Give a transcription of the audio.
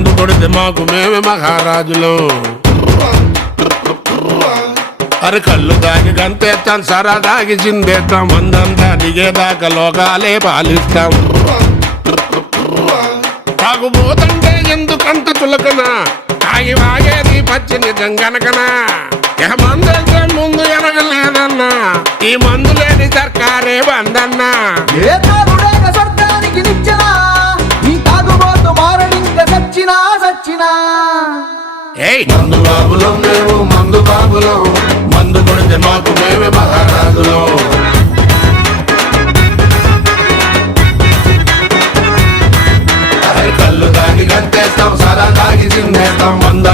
మందు కొడితే మాకు మేమే మహారాజులు. అరే కళ్ళు దాగి గంతేస్తాం, సరా దాగి చిందేస్తాం, మందంతా దిగేదాకా లోకాలే పాలిస్తాం. తాగుబోతంటే ఎందుకంత చులకన, తాగి వాగేది పచ్చి నిజం గనకనా. మందంటే ముందు ఎనగలేదన్నా, ఈ మందు లేని సర్కారే బందన్నా. ఏ తాగుడేక స్వర్గానికి నిచ్చెనా, ఈ తాగుబోతు మారనింక సచ్చినా సచ్చినా. మందు బాబులం మేము, మందు బాబులం, మందు కొడితే మాకు మేమే మహారాజులం. కళ్ళు దాగి గంతేస్తాం, సరా దాగి చిందేస్తాం, మంద